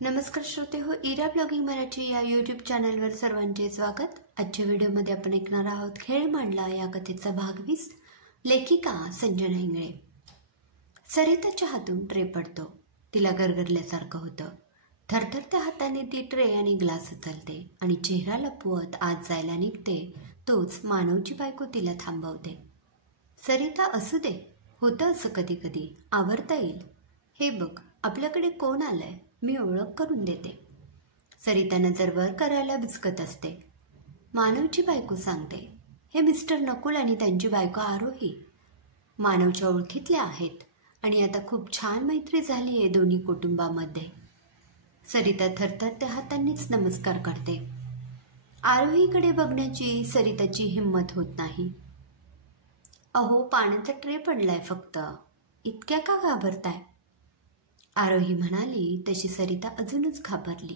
नमस्कार श्रोते हो, इरा ब्लॉगिंग मराठी या यूट्यूब चॅनलवर सर्वांचे स्वागत। आजच्या व्हिडिओमध्ये आपण ऐकणार आहोत खेळ मांडला या कथेचा भाग 20। लेखिका संजना इंगळे। सरिताच्या हातून ट्रे पडतो। तिला गरगरल्यासारखं होतं। थरथरत्या हाताने ती ट्रे आणि ग्लास उचलते आणि चेहरा लपवत आत जायला निघते तोच मानवची बायको तिला थांबवते। सरिता, असू दे, होतं असं कधी कधी, आवरता येईल। हे बघ, आपल्याकडे कोण आलंय, मी ओळख करून देते। सरिता नजर वर करायला बिचकत असते। मानवची बायको सांगते, हे मिस्टर नकुल आणि त्यांची बायको आरोही मानवच्या ओळखीतल्या आहेत आणि आता खूप छान मैत्री झाली आहे दोन्ही कुटुंबामध्ये। सरिता थरथरत्या हातांनीच नमस्कार करते। आरोहीकडे बघण्याची सरिताची हिंमत होत नाही। अहो, पाण्याचा ट्रे पडलाय फक्त, इतक्या का घाबरताय? आरोही म्हणाली तशी सरिता अजूनच घाबरली।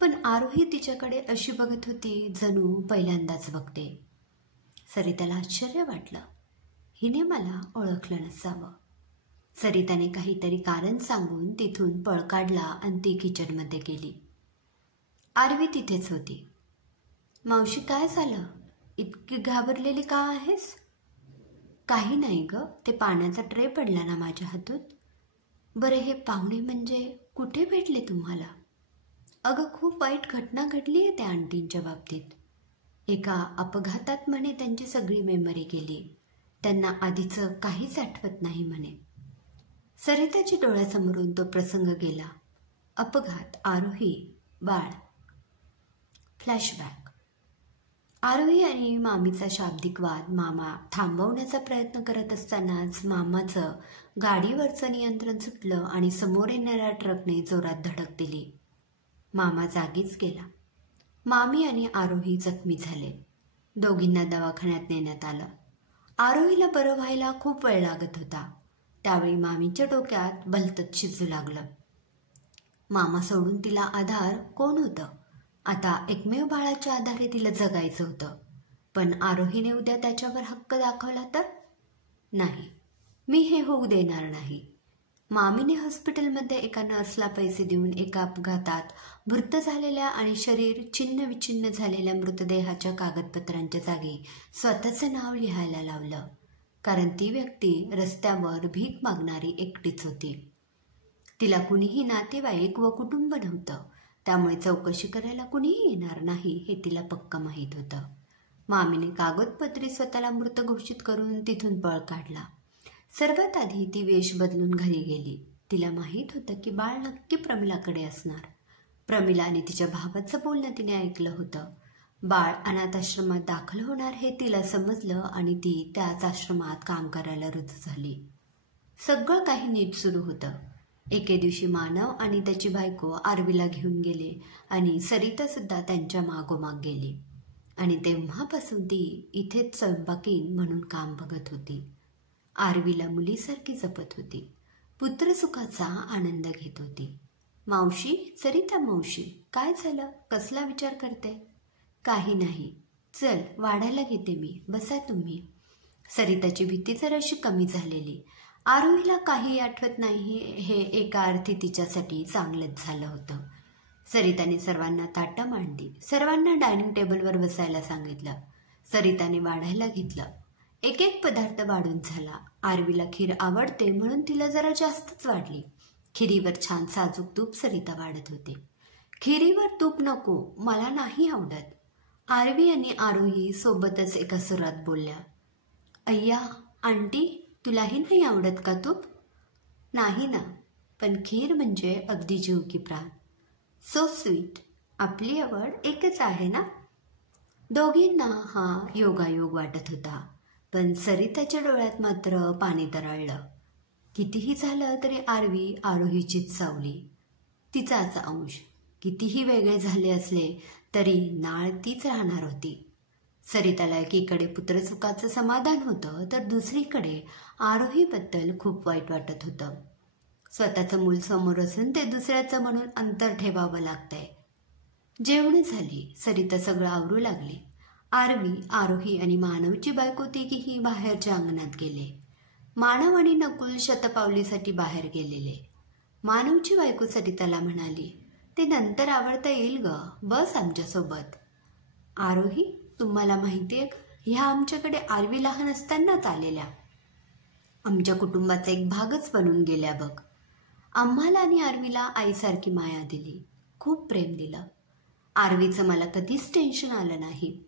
पण आरोही तिच्याकडे अशी बघत होती जणू पहिल्यांदाच बघते। सरिताला आश्चर्य वाटलं, हिने मला ओळखलं नसावं। सरिताने काहीतरी कारण सांगून तिथून पळ काढला आणि ती किचनमध्ये गेली। आरवी तिथेच होती। मावशी, काय झालं? इतकी घाबरलेली का आहेस? काही नाही ग, ते पाण्याचा ट्रे पडला ना माझ्या हातून। बरे, हे पाहुणे म्हणजे कुठे भेटले तुम्हाला? अगं, खूप वाईट घटना घडली आहे त्या आंटींच्या बाबतीत। एका अपघातात म्हणे त्यांची सगळी मेमरी गेली। त्यांना आधीचं काहीच आठवत नाही म्हणे। सरिताच्या डोळ्यासमोरून तो प्रसंग गेला। अपघात, आरोही, बाळ, फ्लॅशबॅक। आरोही आणि मामीचा शाब्दिक वाद। मामा थांबवण्याचा प्रयत्न करत असतानाच मामाचं गाडीवरचं नियंत्रण सुटलं आणि समोर येणाऱ्या ट्रकने जोरात धडक दिली। मामा जागीच गेला। मामी आणि आरोही जखमी झाले। दोघींना दवाखान्यात नेण्यात आलं। आरोहीला बरं व्हायला खूप वेळ लागत होता। त्यावेळी मामीच्या डोक्यात भलतंच शिजू लागलं। मामा सोडून तिला आधार कोण होतं? आता एकमेव बाळाच्या आधारे तिला जगायचं होतं। पण आरोहीने उद्या त्याच्यावर हक्क दाखवला तर? नाही, मी हे होऊ देणार नाही। मामीने हॉस्पिटलमध्ये एका नर्सला पैसे देऊन एका अपघातात मृत झालेल्या आणि शरीर छिन्न विछिन्न झालेल्या मृतदेहाच्या कागदपत्रांच्या जागी स्वतःचं नाव लिहायला लावलं। कारण ती व्यक्ती रस्त्यावर भीक मागणारी एकटीच होती। तिला कुणीही नातेवाईक व कुटुंब नव्हतं। त्यामुळे चौकशी करायला कुणीही येणार नाही हे तिला पक्क माहीत होतं। मामीने कागदपत्री स्वतःला मृत घोषित करून तिथून पळ काढला। सर्वात आधी ती वेश बदलून घरी गेली। तिला माहीत होतं की बाळ नक्की प्रमिलाकडे असणार। प्रमिला आणि तिच्या भावाचं बोलणं तिने ऐकलं होतं। बाळ अनाथाश्रमात दाखल होणार हे तिला समजलं आणि ती त्याच आश्रमात काम करायला रुजू झाली। सगळं काही नीट सुरू होतं। एके दिवशी मानव आणि त्याची बायको आरवीला घेऊन गेले आणि सरिता सुद्धा त्यांच्या मागोमाग गेली आणि तेव्हापासून ती इथेच स्वयंपाकीण म्हणून काम बघत होती। आरवीला मुलीसारखी जपत होती। पुत्रसुखाचा आनंद घेत होती। मावशी, सरिता मावशी, काय झालं? कसला विचार करते? काही नाही, चल वाढायला घेते मी, बसा तुम्ही। सरिताची भीती जराशी कमी झालेली। आरोहीला काही आठवत नाही हे एका अर्थी तिच्यासाठी चांगलंच झालं होतं। सरिताने सर्वांना ताटं मांडली। सर्वांना डायनिंग टेबलवर बसायला सांगितलं। सरिताने वाढायला घेतलं। एक एक पदार्थ वाढून झाला। आरवीला खीर आवडते म्हणून तिला जरा जास्तच वाढली। खिरीवर छान साजूक तूप सरिता वाढत होते। खिरीवर तूप नको, मला नाही आवडत, आरवी आणि आरोही सोबतच एका सुरात बोलल्या। अय्या आंटी, तुलाही नाही आवडत का तूप? नाही ना, पण खीर म्हणजे अगदी जीव की प्राण, सो स्वीट। आपली आवड एकच आहे ना? दोघींना हा योगायोग वाटत होता, पण सरिताच्या डोळ्यात मात्र पाणी तरळलं। कितीही झालं तरी आरवी आरोहीचीच सावली, तिचाच अंश। कितीही वेगळे झाले असले तरी नाळ तीच राहणार होती। सरिताला एकीकडे पुत्रसुखाचं समाधान होतं तर दुसरीकडे आरोहीबद्दल खूप वाईट वाटत होतं। स्वतःचं मूल समोर असून ते दुसऱ्याचं म्हणून अंतर ठेवावं लागतंय। जेवण झाली। सरिता सगळं आवरू लागली। आरवी, आरोही आणि मानवची बायको तिघीही बाहेरच्या अंगणात गेले। मानव आणि नकुल शतपावलीसाठी बाहेर गेलेले। मानवची बायको सरिताला म्हणाली, ते नंतर आवडता येईल ग, बस आमच्यासोबत. आरोही, तुम्हाला माहिती आहे का, ह्या आमच्याकडे आरवी लहान असतानाच आलेल्या. आमच्या कुटुंबाचा एक भागच बनून गेल्या बघ. आम्हाला आणि आरवीला आईसारखी माया दिली, खूप प्रेम दिलं. आरवीचं मला कधीच टेन्शन आलं नाही.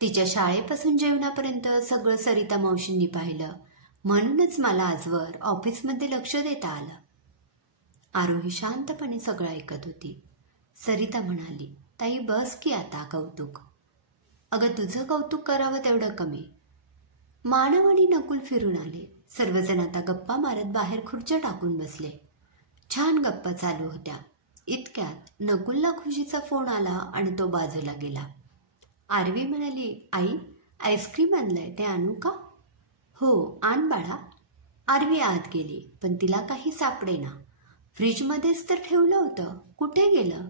तिच्या शाळेपासून जेवणापर्यंत सगळं सरिता मावशींनी पाहिलं, म्हणूनच मला आजवर ऑफिसमध्ये लक्ष देता आलं. आरोही शांतपणे सगळं ऐकत होती. सरिता म्हणाली, ताई बस की आता कौतुक. अगं तुझं कौतुक करावं तेवढं कमी. मानव आणि नकुल फिरून आले. सर्वजण आता गप्पा मारत बाहेर खुर्च्या टाकून बसले. छान गप्पा चालू होत्या. इतक्यात नकुलला खुशीचा फोन आला आणि तो बाजूला गेला. आरवी म्हणाली, आई आईस्क्रीम आणलंय, ते आणू का? हो आण बाळा. आरवी आत गेली, पण तिला काही सापडेना. फ्रीजमध्येच तर ठेवलं होतं, कुठे गेलं?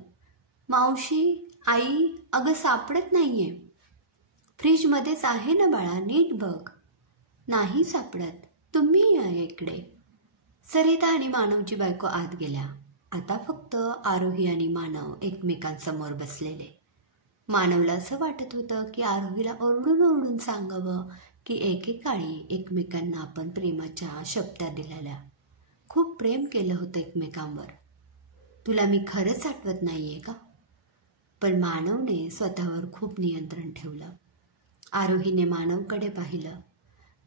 मावशी, आई, अगं सापडत नाहीये. फ्रीजमध्येच आहे ना बाळा, नीट बघ. नाही सापडत, तुम्ही या इकडे. सरिता आणि मानवची बायको आत गेल्या. आता फक्त आरोही आणि मानव एकमेकांसमोर बसलेले. मानवला असं वाटत होतं की आरोहीला ओरडून ओरडून सांगावं की एकेकाळी एकमेकांना आपण प्रेमाच्या शब्दा दिलेल्या, खूप प्रेम केलं होतं एकमेकांवर. तुला मी खरंच आठवत नाहीये का? पण मानवने स्वतःवर खूप नियंत्रण ठेवलं. आरोहीने मानवकडे पाहिलं.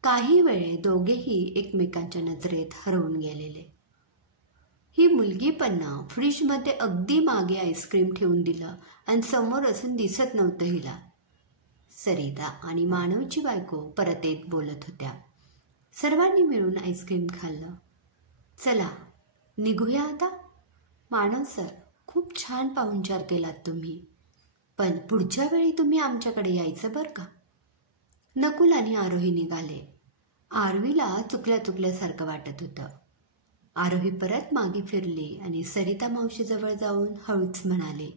काही वेळे दोघेही एकमेकांच्या नजरेत हरवून गेलेले. ही मुलगी पण ना, फ्रीजमध्ये अगदी मागे आईस्क्रीम ठेवून दिलं आणि समोर असून दिसत नव्हतं हिला. सरिता आणि मानवची बायको परत येत बोलत होत्या. सर्वांनी मिळून आईस्क्रीम खाल्लं. चला निघूया आता. मानव सर, खूप छान पाहुणचार केलात तुम्ही, पण पुढच्या वेळी तुम्ही आमच्याकडे यायचं बरं का. नकुल आणि आरोही निघाले. आरवीला चुकल्यासारखं वाटत होतं. आरोही परत मागे फिरली आणि सरिता मावशीजवळ जाऊन हळूच म्हणाले,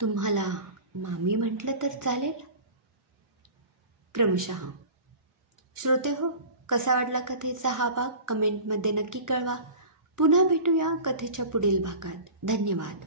तुम्हाला मामी म्हटलं तर चालेल? क्रमशः. श्रोते हो, कसा वाटला कथेचा हा भाग कमेंटमध्ये नक्की कळवा. पुन्हा भेटूया कथेच्या पुढील भागात. धन्यवाद.